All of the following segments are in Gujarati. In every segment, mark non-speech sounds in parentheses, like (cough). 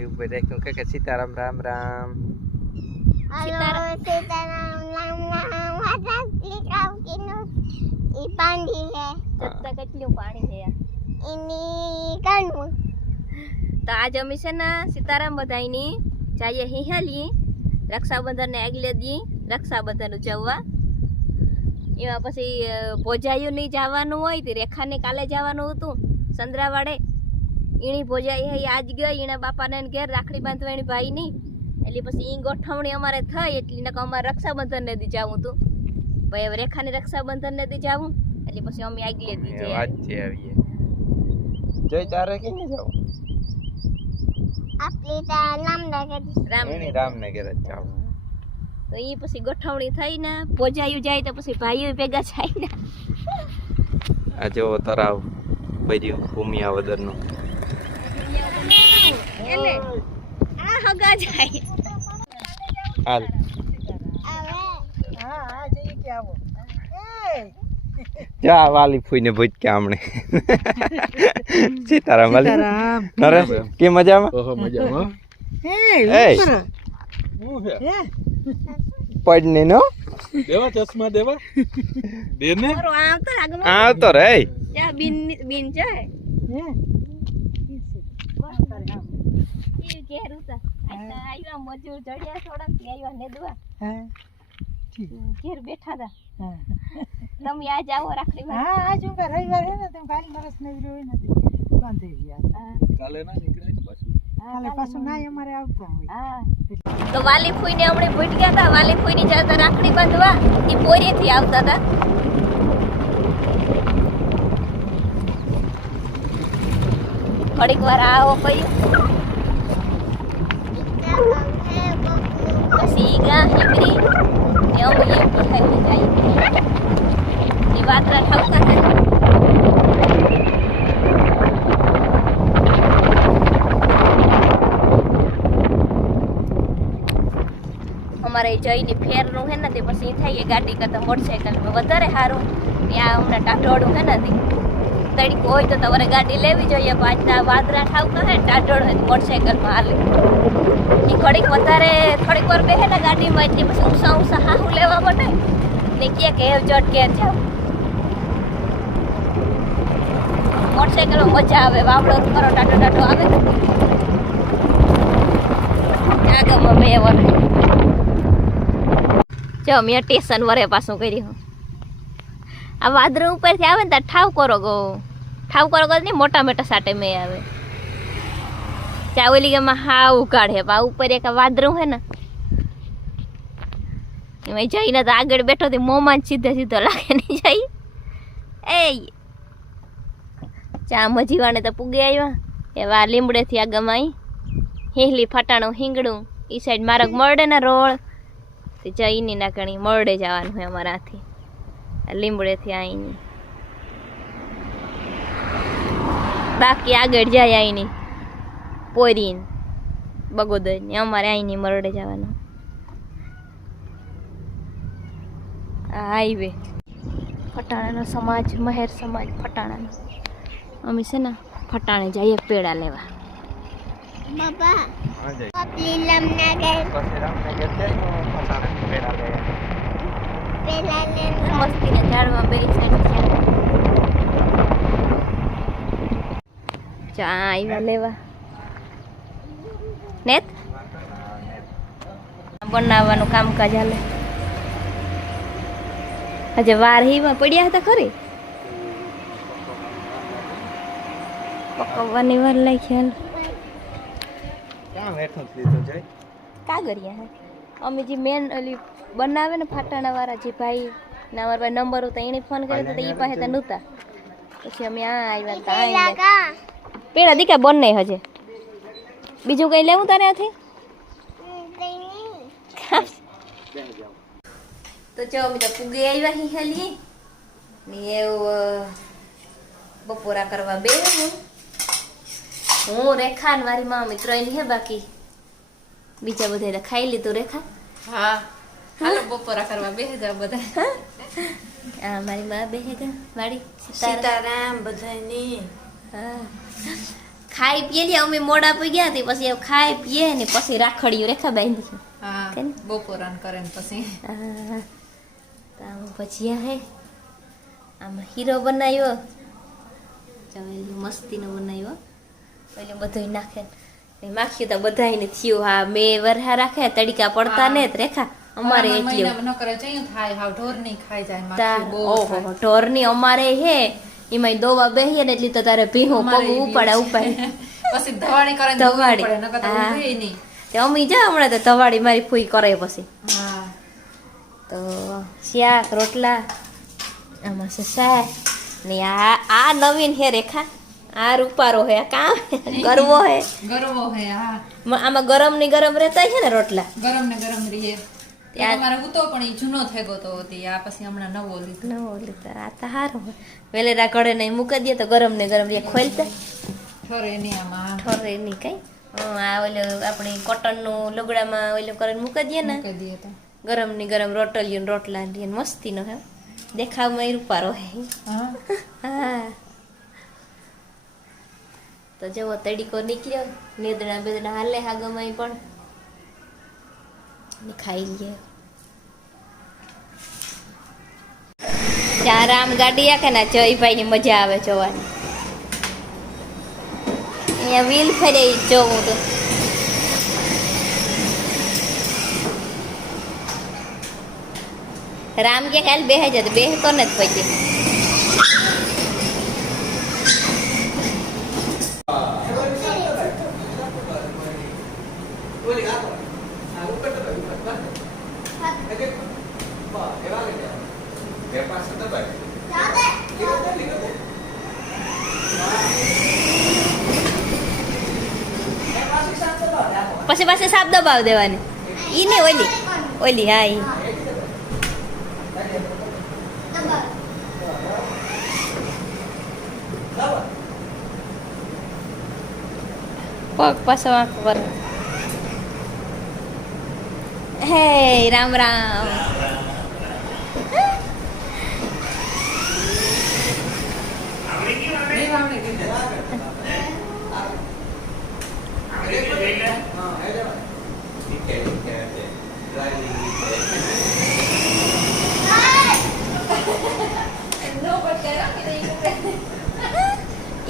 એવું બધું કે કે સીતારામ રામ રામ સીતારામ રામ રામ વાતા લીકાવતીનું ઈ પાણી હે સત્તા કેટલું પાણી હે યાર એની કણવું તો આજ અમે છે ને સીતારામ બધાઈની જઈએ હિહાલી રક્ષાબંધનને આગલે દી રક્ષાબંધન ઉજવવા એમાં પછી ભોજાયું નહીં જવાનું હોય તે રેખાને કાલે જવાનું હતું સંદ્રાવાડે ઈણી ભોજાઈ હે આજ ગઈ એના બાપાને ઘેર રાખડી બાંધવા એની ભાઈની. એટલે પછી ઈ ગોઠવણી અમારે થઈ એટલી નકર અમારે રક્ષાબંધન દી જવું તું. ભાઈ હવે રેખાને રક્ષાબંધનને દી જવું એટલે પછી અમે આગલે દી જઈએ. વાત છે આવીએ જોઈ તારે કે જાવ? આપલી તા નામ રાખે રામ એની રામને ઘેર જ જાવ. તો એ પછી ગોઠવણી થઈ ને પોજાયું જાય તો પછી ભાઈઓ ભેગા થાય ને. આ તરાવ ભર્યું ભૂમિયા વદરનું એટલે આ હગા જાય હાલ જા વાલી ફૂઈને ભૂજક્યા હમણે સીતારામ વાલી. નરેશ કે મજામાં? ઓહો મજામાં. એ પડને નો? દેવા ચશ્મા દેવા? દે ને મારો આમ તો આગળ આવતો રે જા બિન બિન જાય. ઈ ઘેર આવ્યા મજૂર ચડ્યા થોડાક તે આવ્યા ને દુઆ. ઘેર બેઠા હતા તમે આજ આવો રાખડી માં હા આજ હું રવિવાર હે ને તમે કાલી મરસ નવી હોય ને બાંધી ગયા કાલે ના નીકળે ને પાછું. કાલે પાછું ના અમારે આવતા હોય. હા. તો વાલી ફૂઈને હમણે ભૂટ ગયા હતા વાલી ફૂઈની જતા રાખડી બાંધવા. એ પોરીથી આવતા હતા થોડીક વાર આવો કહ્યું પછી ગા હિંગરી એ અમે એમ ખાઈ જાય એ વાતરા ઠાવતા હતા અમારે જઈને ફેરનું હે નથી પછી થાય ગાડી કરતા મોટરસાઇકલ વધારે સારું. ત્યાં હમણાં ટાટોડું હે નથી તડકો હોય તો તમારે ગાડી લેવી જોઈએ પાછા વાદરા ઠાવતા હે ટાટોડ હોય મોટરસાઇકલમાં હાલે. એ ઘડીક વધારે થોડીક વાર બેહે ને ગાડીમાં એટલે પછી ઊંસા ઉષા હાહું લેવા મને ને કે કે જટ કે જાવ મોટરસાઇકલમાં મજા આવે, વાવડો કરો ટાટો ટાટો આવે. આગળમાં બે વરે જો, મેં ટેશન વરે પાછું કર્યું. આ વાદળ ઉપરથી આવે ને ત્યાં ઠાવ કરો ગો ઠાવ કરો ગો નહીં મોટા મોટા સાટે મેં આવે. ઓલી ગામમાં હા ઉકાળે આ ઉપર એક વાદરું હે ને. એમાં જઈને તો આગળ બેઠો તો મોમાં સીધે સીધો લાગે નહીં જાય. એ ચા મજીવાને તો પૂગી આવ્યા. એવા લીમડેથી આ અહીં હિંગલી ફટાણું હિંગડું એ સાઈડ મારક મળે ને રોડ તે જઈની ના કણી મળે જવાનું હોય અમારાથી લીમડેથી અહીંની બાકી આગળ જાય અહીંની પોરીન બગોદરની અમારે અહીંની મરડે જવાનું. હાઈવે. ફટાણાનો સમાજ મહેર સમાજ ફટાણાનો અમે છે ને ફટાણે જઈએ પેડા લેવા. મસ્તીના ઝાડમાં બે ચા આવ્યા લેવા. નેત બનાવવાનું કામકાજ હાલે. આજે વાર હીમાં પડ્યા હતા ખરી? પકવવાની વાર લાગી હાલ. ક્યાં બેઠું લીધો જાય જઈ કાગળિયા હે. અમે જે મેન ઓલી બનાવે ને ફાટાણા વાળા જે ભાઈ ના મારા ભાઈ નંબર હતો એને ફોન કર્યો તો એ પાસે તો નહોતા. પછી અમે આ આવ્યા હતા પેલા દીકા બંને હજે. બીજું કઈ લેવું તારે આથી? તો જો અમે તો પૂગે આવ્યા હી હાલી ને એવું બપોરા કરવા બે હું. હું રેખા ને મારી માં મિત્ર હે બાકી. બીજા બધા તો ખાઈ લીધું રેખા. હા. હાલો બપોરા કરવા બેસી જાવ બધા આ મારી માં બેહેગા વાડી. સીતારામ. સીતારામ બધાની હા. ખાઈ પીએ લે અમે મોડા પી ગયા હતી પછી ખાઈ પીએ ને પછી રાખડીયું રેખા બાંધી હા? બપોરાન કરે ને પછી. આમાં ભજીયા હે. આમાં હીરો બનાવ્યો. ચવેલું મસ્તીનો બનાવ્યો. એટલે બધું નાખે. ને માખ્યું તો બધાયને થયું. હા મેં વરહા રાખે તડકા પડતા ને રેખા. અમારે એટલું થાય હાવ ઢોર નહીં ખાઈ જાય માખી બહુ. ઢોરની અમારે હે. એમાં દોવા બેહીએ ને એટલી તો તારે ભીહું પગ ઉપાડે. ઉપાડે. (laughs) પછી ધવાડી કરે ધવાડી. નહીં. તે અમી જા હમણાં તો તવાડી મારી ફૂઈ કરે પછી. તો શાક રોટલા આમાં છે શાક. ને આ આ નવીન હે રેખા. આ રૂપારો હે કામ ગરવો હે. ગરવો હે હા. આમાં ગરમની ગરમ રહેતા છે ને રોટલા? ગરમ ને ગરમ રહીએ ત્યાં- તમારે ઉતો પણ ઈ જૂનો થઈ ગયો તો હતી. આ પછી હમણાં નવો લીધો. નવો લીધો. આ તો સારું વેલેરા કડે નહીં મૂકી દે તો ગરમ ને ગરમ રે ખોલતા ઠરે નહીં આમાં. ઠરે નહીં કઈ. આ ઓલો આપણી કોટનનું લુગડામાં ઓલું કરીને મૂકી દઈએ ને. મૂકી તો. ગરમની ગરમ રોટલીઓ ને રોટલા મસ્તી નો હે. દેખાવમાં રૂપા રૂપારો હે. હા? હા. તો જેવો તડીકો નીકળ્યો. નેદણા બેદણા હાલે હાગમાય પણ. ને ખાઈ લઈએ રામ ગાડી આખે ના જયભાઈ ની મજા આવે જોવાની. અહીંયા વ્હીલ ફરે જોવું તો. રામ કે કાલ બે હજાર બે તો જ પછી પછી પાછી સાપ દબાવી દેવાની. ઈ ને ઓલી ઓલી, હા, ઈ. પગ પાછો વાંકો કરો હે, રામ રામ.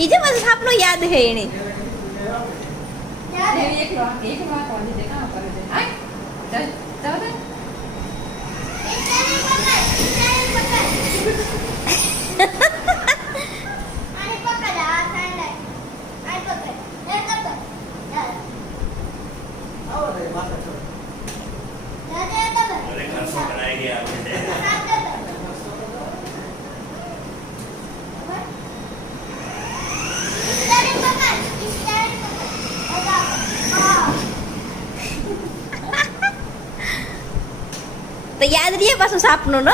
ઈ જે પાછું સાપનું યાદ હે એને દેવી એક વાર એક વાર કોણ દે કામ કરે છે. હા ચાલ ચાલ. તો યાદ રહીએ પાછું સાપનું ન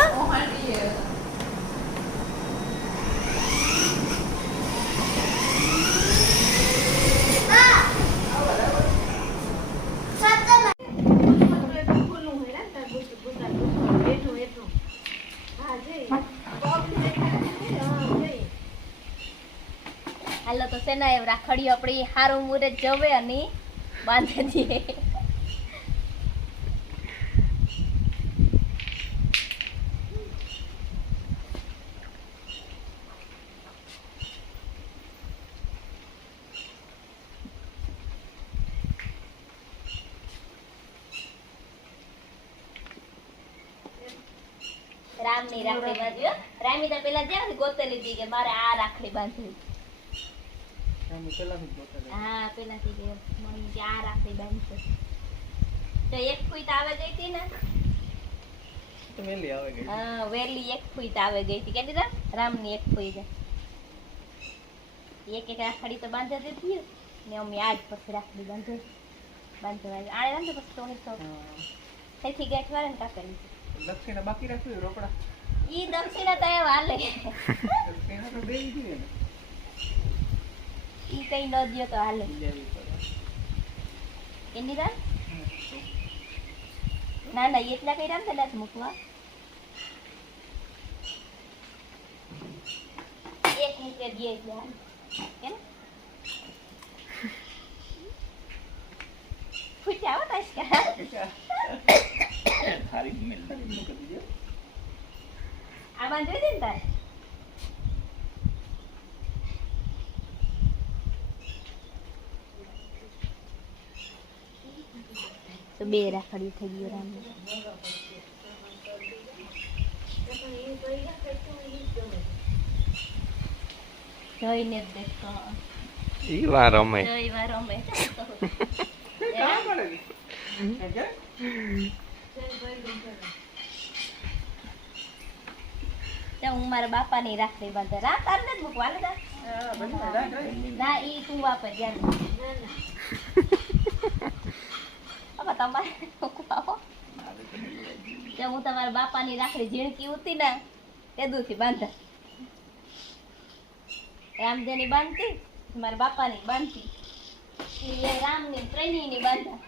હાલો તો સેના એ રાખડી આપણી હારું મુરે જવે અને બાંધી દઈએ રામની રાખડી બાંધી રામી તો પેલા જ્યાં ગોતે લીધી કે મારે આ રાખડી બાંધવી. હા પેલાથી કે મમ્મી કે આ રાખડી બાંધશે. તો એક ફૂઈ તો આવે ગઈ હતી ને? હા વેલી એક ફૂઈ આવે ગઈ હતી. કે રામની એક એક એક રાખડી તો બાંધે દીધી ને અમે આજ પછી રાખડી બાંધે બાંધવા આણે રાંધે પછી તો ને કાકરી દક્ષિણા બાકી રાખ્યું રોકડા. ઈ દક્ષિણા તો એ વાલે દક્ષિણા તો બે દીધી ઈ કઈ ન દ્યો તો હાલે. એની રા ના ના એટલા કઈ રામ કદાચ મૂકવા. એક મૂકે દે એટલે હાલે. (laughs) કેમ ફૂટ્યા કરી તાશ્કા આ બાંધવી દે ને તાર? તો બે રાખડી થઈ ગયું રામ. જોઈને જ દેખો ઈ વાર રમે. જોઈ વાર અમે (laughs) હું મારા બાપાની રાખડી બાંધે. રા તાર ને મૂકવા લે ના ઈ તું વાપર બાપા તમારે મૂકવાઓ હો. હું તમારા બાપાની રાખડી ઝીણકી ઉતી ને તે દુથી બાંધા. રામદેવની બાંધતી મારા બાપાની બાંધતી. એ રામની ત્રણેયની બાંધા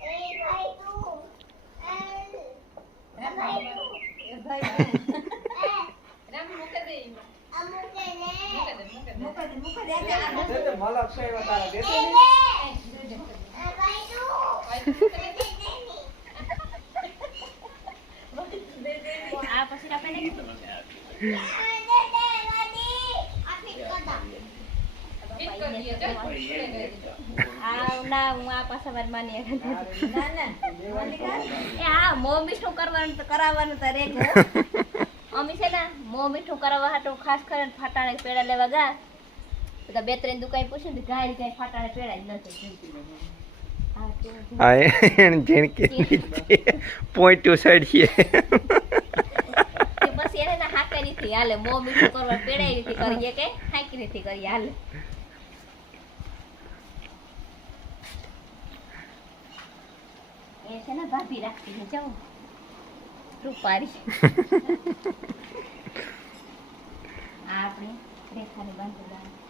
એ ભાઈ તું એ ભાઈ તું રામ મૂકે દે ઈ. અમુક ને મૂકે દે મૂકે દે એ ભાઈ તું ભાઈ મૂકે દે. આ પછી આપણે નહીં કીધું. ફિટ કરી દે ચાલ. મૂકે દે. આ ના હું આ પાછા વાર માની એ હા મો મીઠું કરવાનું તો કરાવવાનું તો રે અમે છે ને મો મીઠું કરાવવા હાટું ખાસ કરીને ફાટાણે પેડા લેવા ગયા. તો બે ત્રણ દુકાન પૂછ્યું ને ગાય ગાય પેડા જ નથી ભાભી રાખતી જાઉં. રૂપારી. (laughs) આપણે રેખાને બાંધી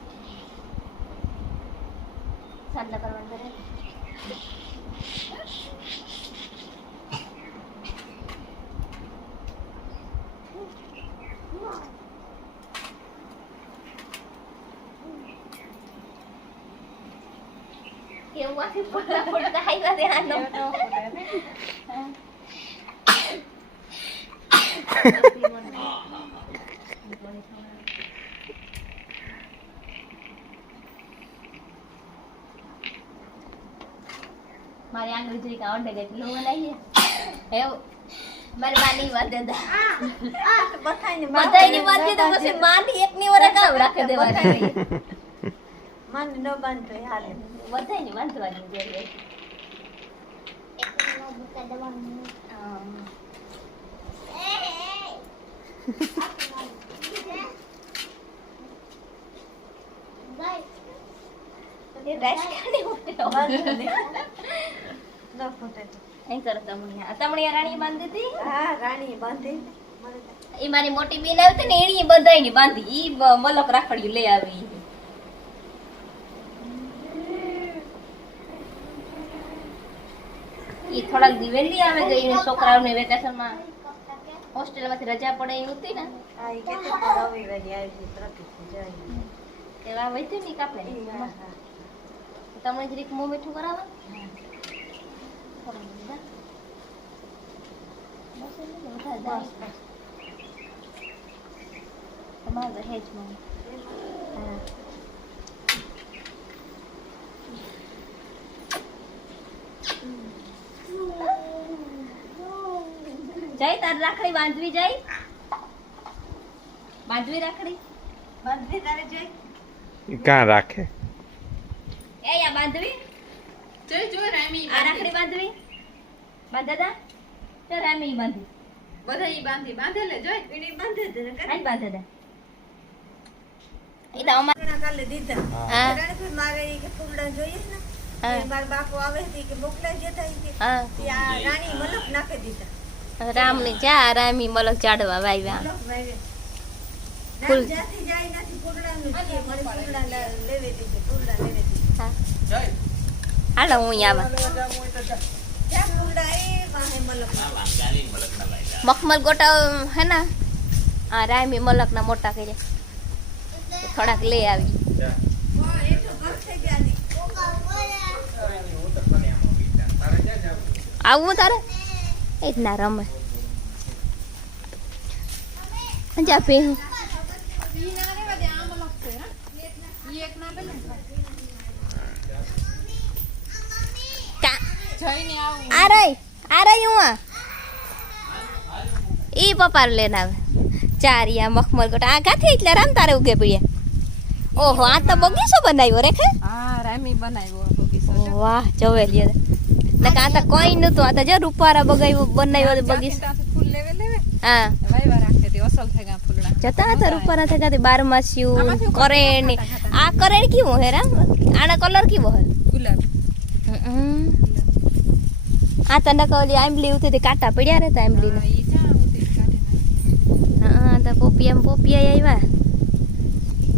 આ રાખેલા. હવે વાત કાપી નાખવાનું. કાપી દે. સાંજના કરવાનું કરે કેવું આથી પડતા પડતા આવ્યા તે આનો મારી આંગળી જોઈ કે આવડે ગઈ લો બનાવીએ એવું. મારી માની વાત. દેતા બધાયની વાત તો પછી માની એકની વરે કામ રાખી દેવાની. માન ન બાંધતો હાલે. બધાયની બાંધવાની જરૂર આમ. એ રાજકારણી અહીં કરો તમણિયા તમણિયા રાણી બાંધી હતી? હા રાણી બાંધી. એ મારી મોટી બેન આવી હતી ને એની બધાયની બાંધી. ઈ મલક રાખડ્યું લઈ આવી. ઈ થોડાક દી વહેલી આવે ગઈ ને છોકરાઓને વેકેશનમાં હોસ્ટેલમાંથી રજા પડે એવું હતી ને. હા એ કેતો તો રવિવારે આવી પ્રતિથી જાય. એવા વૈદ્યની કાપે. ઈ. તમને જરીક મોં મીઠું કરાવો. તમારે હેજમાં હા જય તાર રાખડી બાંધવી જાય. બાંધવી રાખડી. બાંધવી તારે જય. ક્યાં રાખે? એ યા બાંધવી. જોઈ જો રામી આ રાખડી બાંધવી. બાંધા તા તો ઈ બાંધી બધા ઈ બાંધી બાંધે લે જોઈ હાલ બાંધે દે એ તો અમાર કાલે દીધા. હા. રાણીભાઈ મારે ઈ કે ફૂલડા જોઈએ ને. મારા બાપુ આવે છે કે મોકલાઈ જતા ઈ કે. હા. ત્યાં રાણી મલક નાખી દીધા. રામની ચા રામી મલક ચાડવા વાવ્યા ફૂલ. જાતી જાય નથી ફૂલડાનું કે મને ફૂલડા લે- લેવી દીધે ફૂલડા લેવે દીધે. હા. હાલો હું આવા. મખમલ ગોટા હે ને? આ રાયમી મલક ના મોટા કરી થોડાક લઈ આવી. આવું તારે? એ જ ના રમે. જા પીવું ઈ ના રેવા દે આમ અલગ છે હા ઈ એક ના પેલું કા જઈને આવું. આ રહી આ રહી હું આ. ઈ પપ્પા લઈને આવે. ચારિયા મખમલ કોટ આ કાથી એટલે રામ તારે ઉગે પડ્યા ઓહો આ તો બગીચો બનાવ્યો રેખે હા રામી બનાવ્યો બગીચો વાહ જવે ને કા તો કોઈ નતું આ તો જો રૂપારા બગાવ્યો બનાવ્યો બગીચો. ફૂલ લેવે લેવે. હા. વાયવા રાખે તે અસલ ફૂલડા. જતા હતા રૂપારા થયા કાંથી બારમાસ્યું કરેણ આ કરેણ કેવું હે રામ? આના કલર કેવો હે? ગુલાબ. હમ. આ તને ઓલી આંબલી ઉતી કાંટા પડ્યા રહેતા આંબલી હા, તો પોપિયા પોપિયા આવ્યા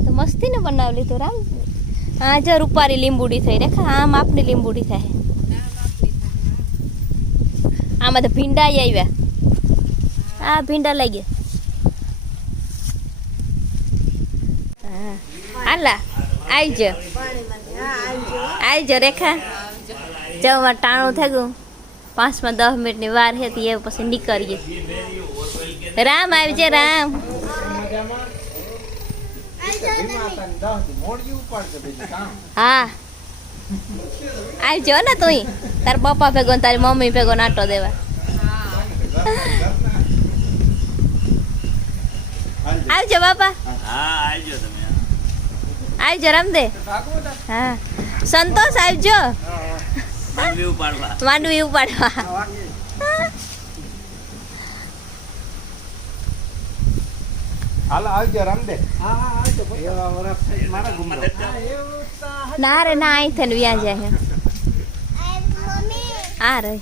તો મસ્તી ને બનાવી લીધું રામ. હા જો રૂપારી લીંબુડી થઈ રેખા આમ આપની લીંબુડી થાય. આમાં તો ભીંડા આવ્યા આ ભીંડા લઈ ગયા. હાલા આવજો આવજો. આવજો રેખા. જવા ટાણું થઈ ગયું. પાંચમાં દસ મિનિટની વાર હતી, એ પછી નીકળીએ. રામ આવજે રામ. હા. આવજો ને તું તાર પપ્પા ભેગો તારી મમ્મી ભેગો નાટો દેવા. આવજો, બાપા. આવજો રામદે હા. સંતોષ, આવજો. માંડવી ઉપાડવા. હાલ આવજો રામદે હા હા આવજો એવા વરસ મારા ગુમરો. ના રે ના અહીં થઈને વ્યા જાય આ (laughs) રહી.